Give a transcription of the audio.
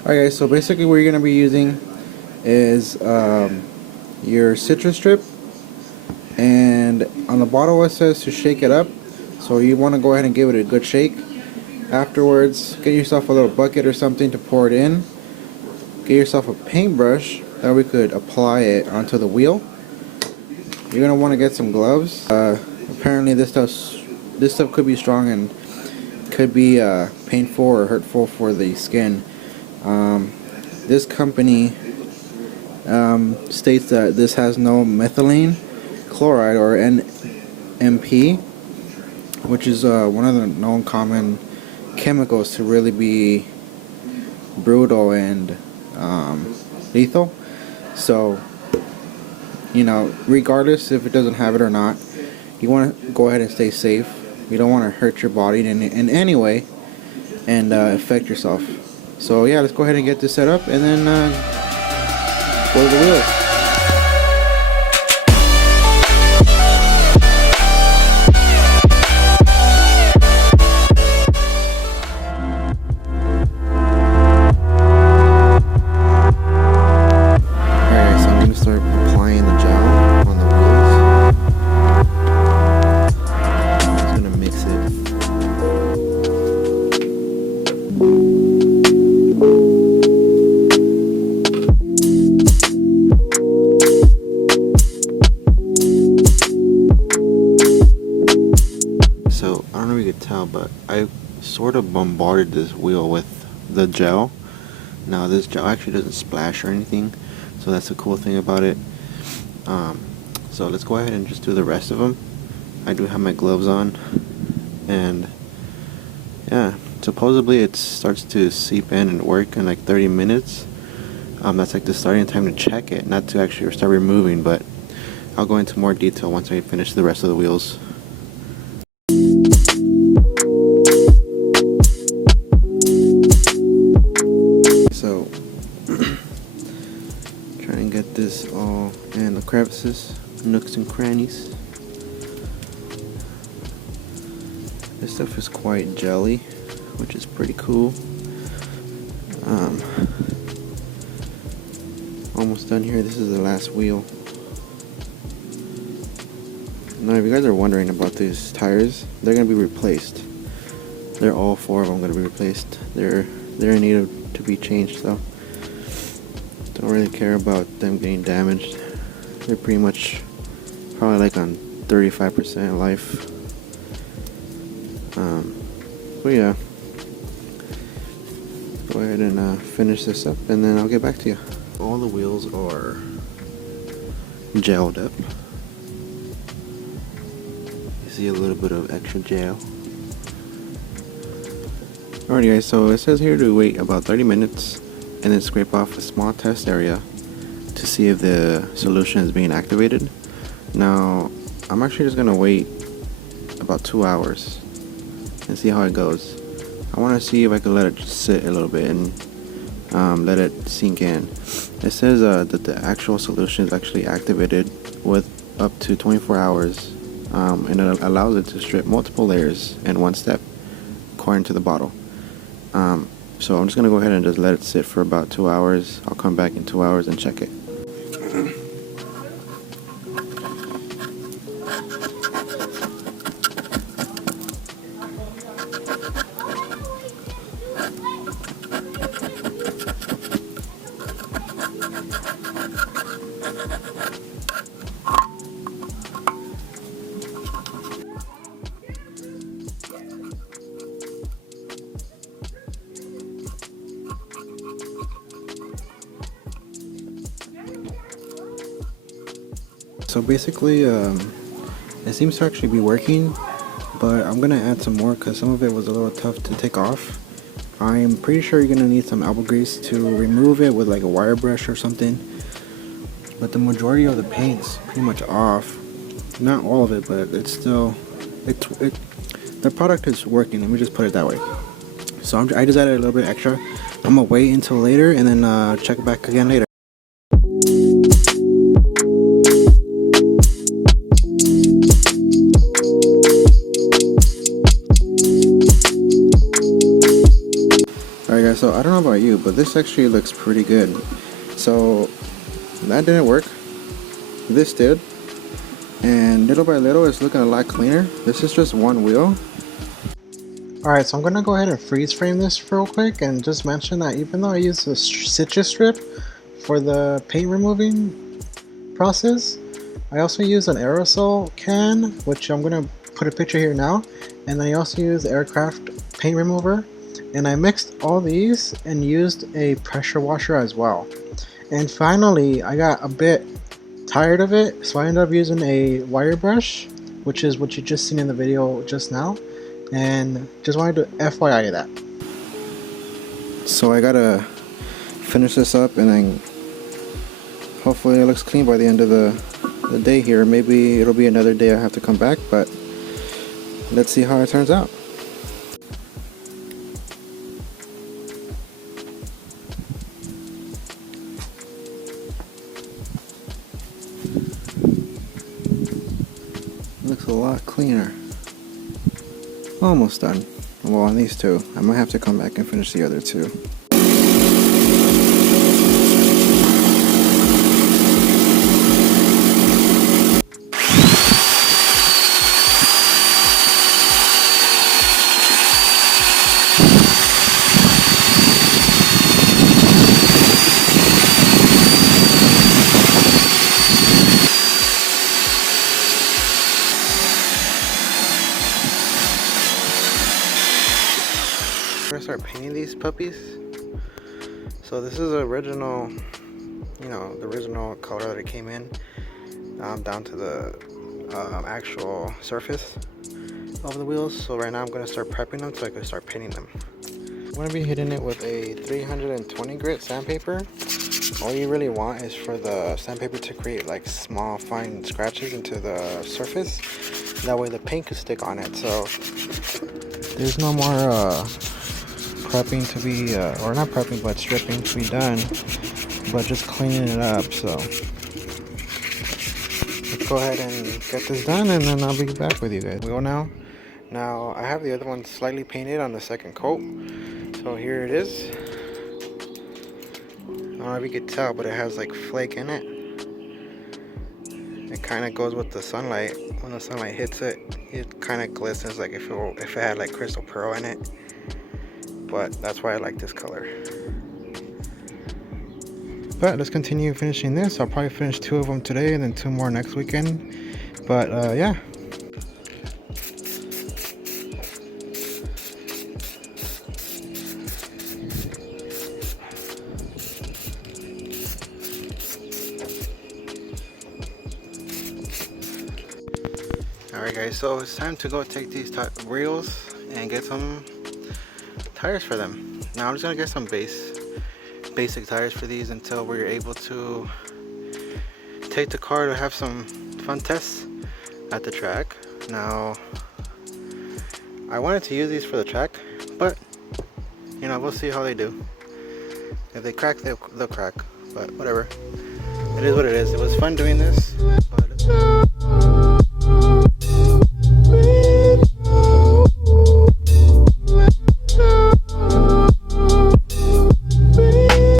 Alright guys, so basically what you're going to be using is your citrus strip, and on the bottle it says to shake it up, so you want to go ahead and give it a good shake. Afterwards, get yourself a little bucket or something to pour it in. Get yourself a paintbrush that we could apply it onto the wheel. You're going to want to get some gloves. Apparently this stuff could be strong and could be painful or hurtful for the skin. This company states that this has no methylene chloride or NMP, which is one of the known common chemicals to really be brutal and lethal. So, you know, regardless if it doesn't have it or not, you want to go ahead and stay safe. You don't want to hurt your body in any way and affect yourself. So yeah, let's go ahead and get this set up and then go to the wheels. Alright, so I'm going to start applying the gel on the wheels. I'm just going to mix it. So I don't know if you could tell, but I sort of bombarded this wheel with the gel. Now this gel actually doesn't splash or anything, so that's the cool thing about it. So let's go ahead and just do the rest of them. I do have my gloves on, and yeah, supposedly it starts to seep in and work in like 30 minutes. That's like the starting time to check it, not to actually start removing, but I'll go into more detail once I finish the rest of the wheels. So, trying to get this all in the crevices, nooks and crannies. This stuff is quite jelly, which is pretty cool. Almost done here. This is the last wheel. Now, if you guys are wondering about these tires, they're going to be replaced. They're all 4 of them going to be replaced. They're in need to be changed, so don't really care about them getting damaged. They're pretty much probably like on 35% life. But yeah, go ahead and finish this up, and then I'll get back to you. All the wheels are gelled up. You see a little bit of extra gel. Alrighty guys, so it says here to wait about 30 minutes and then scrape off a small test area to see if the solution is being activated. Now, I'm actually just gonna wait about 2 hours and see how it goes. I want to see if I can let it just sit a little bit and let it sink in. It says that the actual solution is actually activated with up to 24 hours, and it allows it to strip multiple layers in one step according to the bottle. So I'm just gonna go ahead and just let it sit for about 2 hours. I'll come back in 2 hours and check it. So basically, it seems to actually be working, but I'm gonna add some more because some of it was a little tough to take off. I'm pretty sure you're gonna need some elbow grease to remove it with like a wire brush or something. But the majority of the paint's pretty much off. Not all of it, but it's still, the product is working. Let me just put it that way. So I just added a little bit extra. I'm gonna wait until later and then check back again later. Alright guys, so I don't know know about you, but this actually looks pretty good. So that didn't work. This did. And little by little it's looking a lot cleaner. This is just one wheel. Alright, so I'm gonna go ahead and freeze frame this real quick and just mention that even though I use a citrus strip for the paint removing process, I also use an aerosol can, which I'm gonna put a picture here now, and I also use aircraft paint remover, and I mixed all these and used a pressure washer as well. And finally I got a bit tired of it, so I ended up using a wire brush, which is what you just seen in the video just now, and just wanted to FYI that. So I gotta finish this up and then hopefully it looks clean by the end of the day here. Maybe it'll be another day I have to come back, but let's see how it turns out. Looks a lot cleaner. Almost done. Well, on these two. I might have to come back and finish the other two. I'm gonna start painting these puppies. So this is the original, the original color that it came in, down to the actual surface of the wheels. So right now I'm gonna start prepping them so I can start painting them. I'm gonna be hitting it with a 320 grit sandpaper. All you really want is for the sandpaper to create like small fine scratches into the surface. That way the paint can stick on it. So there's no more prepping to be, or not prepping, but stripping to be done, but just cleaning it up. So let's go ahead and get this done, and then I'll be back with you guys. Wheel now. Now I have the other one slightly painted on the second coat, so here it is. I don't know if you could tell, but it has like flake in it. It kind of goes with the sunlight. When the sunlight hits it, it kind of glistens like if it had like crystal pearl in it. But that's why I like this color. But let's continue finishing this. I'll probably finish 2 of them today and then 2 more next weekend. But yeah. Alright guys, so it's time to go take these wheels and get some tires for them. Now I'm just gonna get some basic tires for these until we're able to take the car to have some fun tests at the track. Now I wanted to use these for the track, but we'll see how they do. If they crack, they'll crack, but whatever. It is what it is. It was fun doing this.